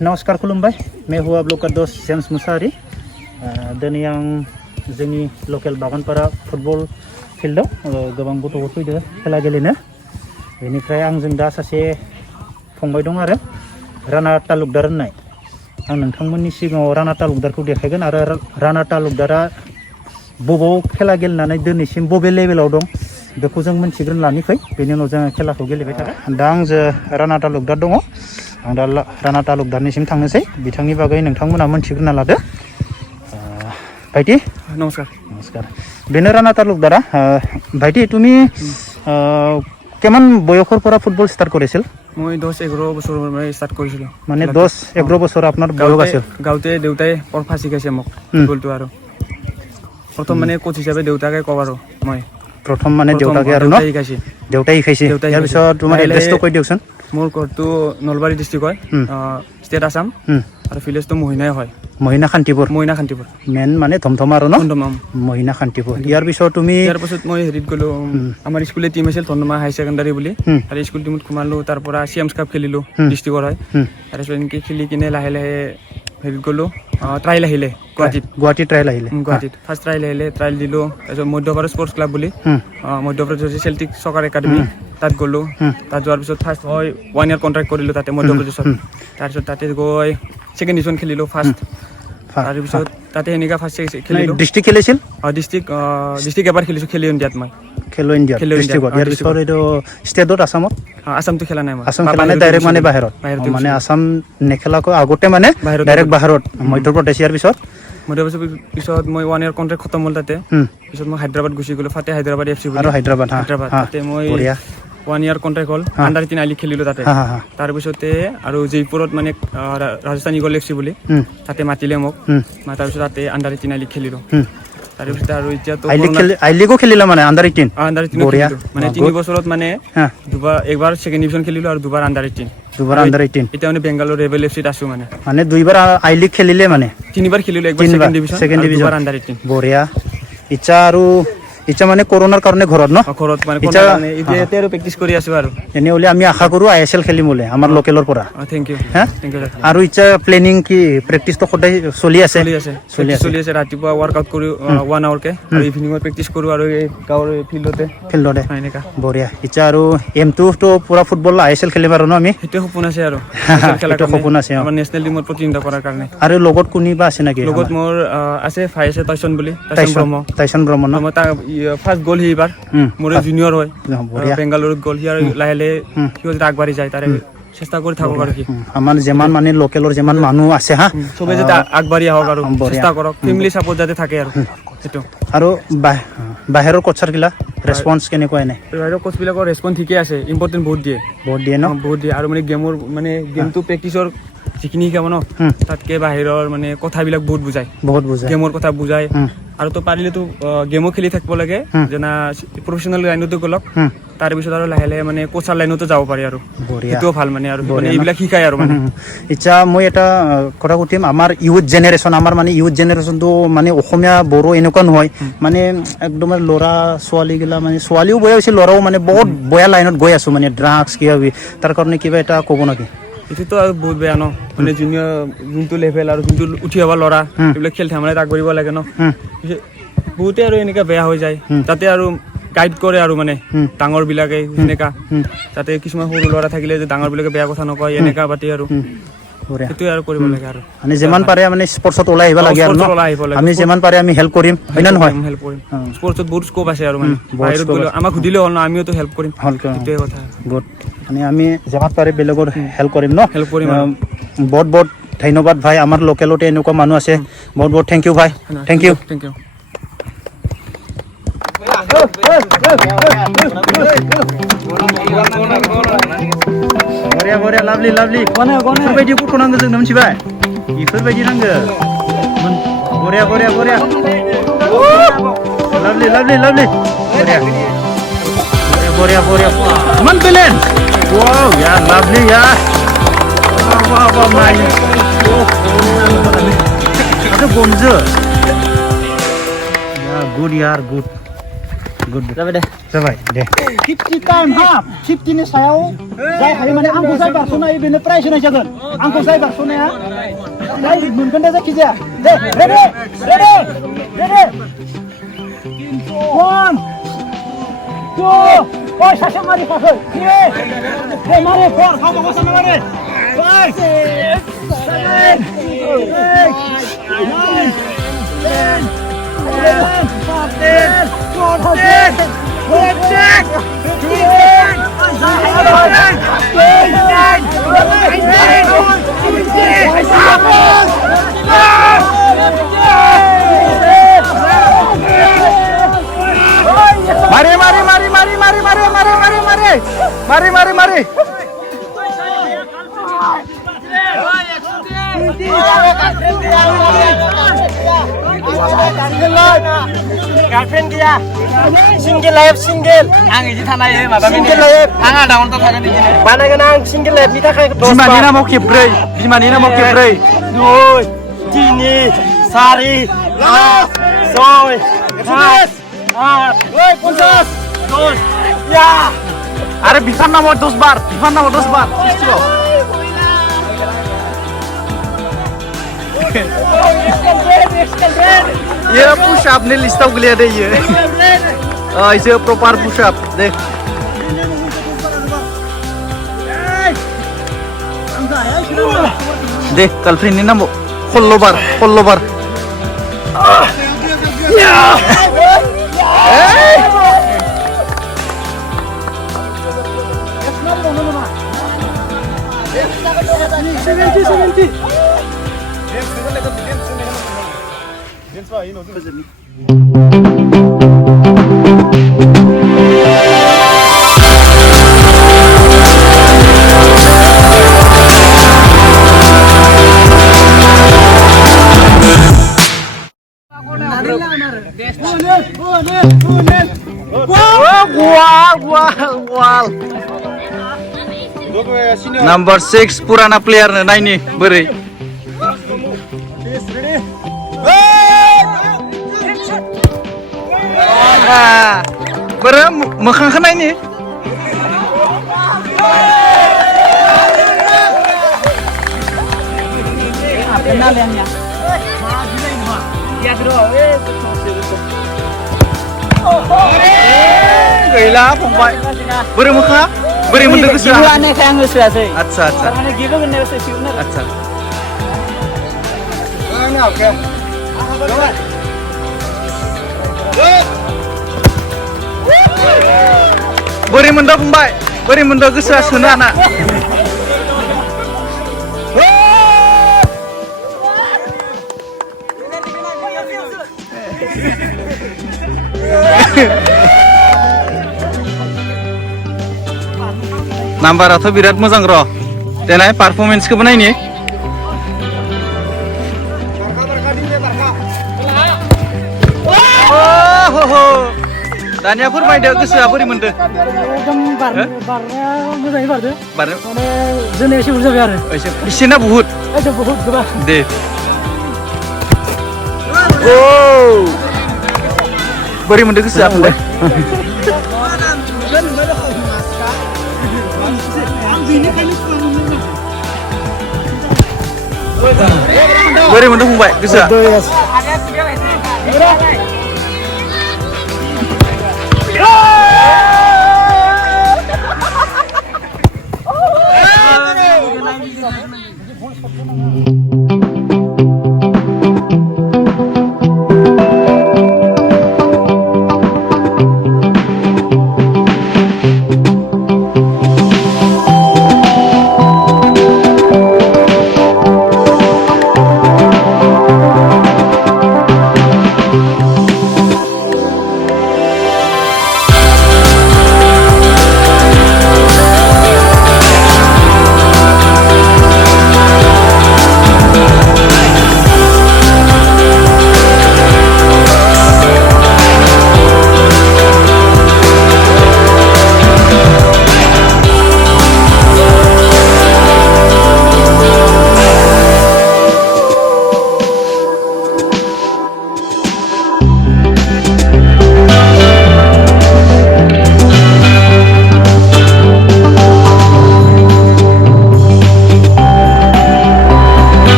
नमस्कार खुलुमबाय मैं हूँ आप लोग का दोस्त जेम्स मुसाहारी दिनै आं जोंनि लकेल बागानपारा फुटबल फिल्डआव गोबां गथ'फोर फैदों खेला गेलेनो बेनिफ्राय आंजों दा सासे फंबाय दं आरो राना तालुकदार होननाय आं नोंथांमोननि सिगाङाव राना तालुकदारखौ देखायगोन आरो राना तालुकदारा बबाव खेला गेलेनानै दिनैसिम बबे लेभेलाव दं बेखौ जों मिन्थिग्रोना लानि फै बेनि उनाव जोङो खेलाखौ गेलेबाय थागोन दा आंजों राना तालुकदार दङ आं दा राना तालुकदारनिसिम थांनोसै बिथांनि बागै नोंथांमोना मिन्थिग्रोना लादो भाइटी नमस्कार नमस्कार बेनो राना तालुकदारा भाइटी তুমি কেমন বয়সৰ পৰা ফুটবল ষ্টাৰ্ট কৰিছিল মই 10-11 বছৰৰ পৰা ষ্টাৰ্ট কৰিছিলোঁ মানে 10-11 বছৰ আপোনাৰ বয়স আছিল গাঁৱতে দেউতাই পৰফা শিকাইছে মোক ফুটবলটো আৰু প্ৰথম মানে কোচ হিচাপে দেউতাকে কওঁ আৰু মই প্ৰথম মানে দেউতাকে আৰু ন দেউতাই শিকাইছে ইয়াৰ পিছত তোমাৰ এড্ৰেছটো কৈ দিয়কচোন মোৰ ঘৰটো নলবাৰী ডিষ্ট্ৰিক্ট হয় ষ্টেট আসাম আৰু ভিলেজটো মহিনাই হয় মহিনা শান্তিপুৰ মেন মানে ধমধমা আৰু ন মহিনা শান্তিপুৰ ইয়াৰ পিছত মই হেৰিত গ'লো আমাৰ স্কুলে টিম আছিল ধমধমা হাই ছেকেণ্ডাৰী বুলি আৰু স্কুল টিমত সোমালো তাৰ পৰা চিএমছ কাপ খেলিলো ডিষ্ট্ৰিক্টৰ হয় তাৰপিছত এনেকৈ খেলি কিনে লাহে লাহে হেৰিত গ'লো ট্ৰাইল আহিলে গুৱাহাটীত ফাৰ্ষ্ট ট্ৰাইল আহিলে ট্ৰাইল দিলোঁ তাৰপিছত মধ্যপ্ৰদেশ স্পৰ্টছ ক্লাব বুলি মধ্যপ্ৰদেশ চেল্টিক চকাৰ একাডেমি তাত গ'লো তাত যোৱাৰ পিছত ফাৰ্ষ্ট মই 1 ইয়াৰ কণ্ট্ৰেক্ট কৰিলোঁ তাতে মধ্যপ্ৰদেশত তাৰপিছত তাতে গৈ ছেকেণ্ড ডিভিজন খেলিলোঁ ফাৰ্ষ্ট তাৰপিছত তাতে এনেকুৱা ফাৰ্ষ্ট খেলিলোঁ ডিষ্ট্ৰিক্ট খেলিছিল ডিষ্ট্ৰিক্ট এবাৰ খেলিছোঁ খেলো ইণ্ডিয়াত মই খেলো ইণ্ডিয়াত ডিষ্ট্ৰিক্টত ইয়াৰ পিছত এইটো ষ্টেটত আসামটো খেলা নাই মই আসাম খেলা নাই ডাইৰেক্ট মানে বাহিৰত মানে আসাম নেখেলাকৈ আগতে মানে ডাইৰেক্ট বাহিৰত মধ্যপ্ৰদেশ ইয়াৰ পিছত পিছত মই 1 ইয়াৰ কণ্ট্ৰেক্ট খতম হ'ল তাতে পিছত মই হায়দৰাবাদ গুচি গ'লোঁ ফাতে হায়দৰাবাদ এফ চি আৰু হায়দৰাবাদ তাতে মই 1 ইয়াৰ কণ্ট্ৰেক্ট হ'ল আণ্ডাৰ 18 আই লিগ খেলিলোঁ তাতে তাৰপিছতে আৰু জয়পুৰত মানে ৰাজস্থান ইগল এফ চি বুলি তাতে মাতিলে মোক মাতাৰ পিছত তাতে আণ্ডাৰ 18 আই লিগ খেলিলোঁ তাৰপিছত আৰু এতিয়াতো আই লিগো খেলিলা মানে আণ্ডাৰ 18 মানে 3 বছৰত মানে একবাৰ ছেকেণ্ড ডিভিজন খেলিলোঁ আৰু দুবাৰ আণ্ডাৰ 18 এতিয়া মানে বেংগালোৰ ৰেবেল এফ চিত আছোঁ মানে দুইবাৰ আই লিগ খেলিলে মানে 3বাৰ খেলিলোঁ একবাৰ ছেকেণ্ড ডিভিজন দুবাৰ আণ্ডাৰ 18 বঢ়িয়া ইচ্ছা মানে কৰোনাৰ কাৰণে ঘৰত ন ঘৰত মানে এতিয়া আৰু প্ৰেক্টিছ কৰি আছোঁ আৰু এনে হ'লে আমি আশা কৰোঁ ISL খেলিম বুলি আমাৰ লোকেলৰ পৰা থেংক ইউ আৰু ইচ্ছা প্লেনিং কি প্ৰেক্টিছটো সদায় চলি আছে ৰাতিপুৱা ৱৰ্কআউট কৰোঁ 1 আৱাৰকে আৰু ইভিনিঙত প্ৰেক্টিছ কৰোঁ আৰু এই গাঁৱৰ ফিল্ডতে এনেকুৱা বঢ়িয়া ইচ্ছা আৰু এমটোতো পুৰা ফুটবল ISL খেলিম আৰু ন আমি সেইটো সপোন আছে আৰু সপোন আছে আমাৰ নেশ্যনেল টিমত প্ৰতিনিধিত্ব কৰাৰ কাৰণে আৰু লগত কোনোবা আছে নেকি লগত মোৰ আছে ভাই আছে টাইচন বুলি টাইচন ব্ৰহ্ম ন ফাৰ্ষ্ট গ'ল সি এইবাৰ মোৰ জুনিয়ৰ হয় বেংগালুৰুত গ'ল সি আৰু লাহে লাহে সিও যাতে আগবাঢ়ি যায় তাৰে চেষ্টা কৰি থাকক আৰু কি আমাৰ যিমান মানে লোকেলৰ যিমান মানুহ আছে হা চবে যাতে আগবাঢ়ি আহক আৰু চেষ্টা কৰক ফেমিলি ছাপোৰ্ট যাতে থাকে আৰু সেইটো আৰু বাহিৰৰ কোচাৰগিলা ৰেছপন্স কেনেকুৱা এনে বাহিৰৰ কোচবিলাকৰ ৰেছপন্স ঠিকে আছে ইম্পৰ্টেণ্ট বহুত দিয়ে ন বহুত দিয়ে আৰু মানে গেমৰ মানে গেমটো প্ৰেক্টিছৰ যিখিনি শিকাব ন তাতকে বাহিৰৰ মানে কথাবিলাক বহুত বুজায় গেমৰ কথা বুজায় আৰু তো পাৰিলেতো গেমো খেলি থাকিব লাগে যেনে প্ৰফেচনেল লাইনতো গ'লক তাৰপিছত আৰু লাহে লাহে মানে কোচাৰ লাইনতো যাব পাৰি আৰু সেইটোও ভাল মানে আৰু মানে এইবিলাক শিকায় আৰু মানে ইচ্ছা মই এটা কথা সুধিম আমাৰ ইউথ জেনেৰেশ্যনটো মানে অসমীয়া বড়ো এনেকুৱা নহয় মানে একদম ল'ৰা ছোৱালীগিলা মানে ছোৱালীও বেয়া হৈছে ল'ৰাও মানে বহুত বেয়া লাইনত গৈ আছোঁ মানে ড্ৰাগছ কিবা তাৰ কাৰণে কিবা এটা ক'ব নেকি এইটোতো আৰু বহুত বেয়া ন মানে জুনিয়ৰ যোনটো লেভেল আৰু যোনটো উঠি অহা ল'ৰা এইবিলাক খেল ধেমালিত আগবাঢ়িব লাগে ন বহুতে আৰু এনেকুৱা বেয়া হৈ যায় তাতে আৰু গাইড কৰে আৰু মানে ডাঙৰবিলাকে সেনেকা তাতে কিছুমান সৰু ল'ৰা থাকিলে যে ডাঙৰবিলাকে বেয়া কথা নকয় এনেকা পাতি আৰু সেইটোৱে আৰু কৰিব লাগে আৰু মানে যিমান পাৰে মানে স্পৰ্টছত ওলাই আহিব লাগে আৰু আমি যিমান পাৰে আমি হেল্প কৰিম হয় না নহয় হেল্প কৰিম স্পৰ্টছত বহুত স্কোপ আছে আৰু মানে বাহিৰত গ'লে আমাক সুধিলে হ'ল ন আমিওতো হেল্প কৰিম সেইটোৱে কথা গুড মানে আমি যিমান পাৰে বেলেগৰ হেল্প কৰিম ন হেল্প কৰিম বহুত বহুত ধন্যবাদ ভাই আমাৰ লোকেলতে এনেকুৱা মানুহ আছে বহুত বহুত থেংক ইউ ভাই থেংক ইউ बरिया लाभलि बेफोरबायदि गथ' नांगौ जोंनो मिथिबाय बेफोरबायदि नांगौ बरिया लाभलि बरिया मान बेलेन्स वाव यार लाभलि यार वाह my itu bonzo ya good यार good जाबाय दे जाबाय दे 50 टाइम हाफ 50 नि सायाव जाय हायो माने आंखौ जाय बारस'नाय बेनो प्राइज होनाय जागोन आंखौ जाय बारस'नाया जाय मोनगोन दे जायखि जाया दे रेडि रेडि रेडि 1 2 ओइ सासे मारि फाखै 3 दे मारि 4 गावबा गाव सानना मारि 5 7 8 9 10 11 12 Mari. Girlfriend kia, single life single. Ang ini tanah ya, maba single life. Ang ada orang tak ada di sini. Mana kan ang single life ni tak kayak. Bimani mau kibray, Bimani mau kibray. Doi, Tini, Sari, Soy, Mas, Woi, Punsos, Dos, ya. Are Bifan nama 10 bar, Bifan nama 10 bar. Istro. ये push up ने list out लिया दे ये इसे proper push up देख देख girlfriend नि नाम खल्लो बार Number 6 purana player na ini beri. Beri makan kena ini. Kenaliannya. Ya bro. Gila, pompai. Beri muka. Beri mundur ke sana. Gila nih kayak nggak sih. Acha. Karena gila kan nggak sih benar. Acha. Ini oke. Beri mundur pompai. Beri mundur ke sana anak. Number atau birat mozang ro, denai performance ke mana ini? Oh, Dania pur main dia ke siapa di mana? Barnya mozang ini barnya. Barnya. Jenis siapa siapa ya? Di sini buhut. Ada buhut ke bah? Deh. Oh, beri mana ke siapa deh? Beri mundur kumbai, bisa.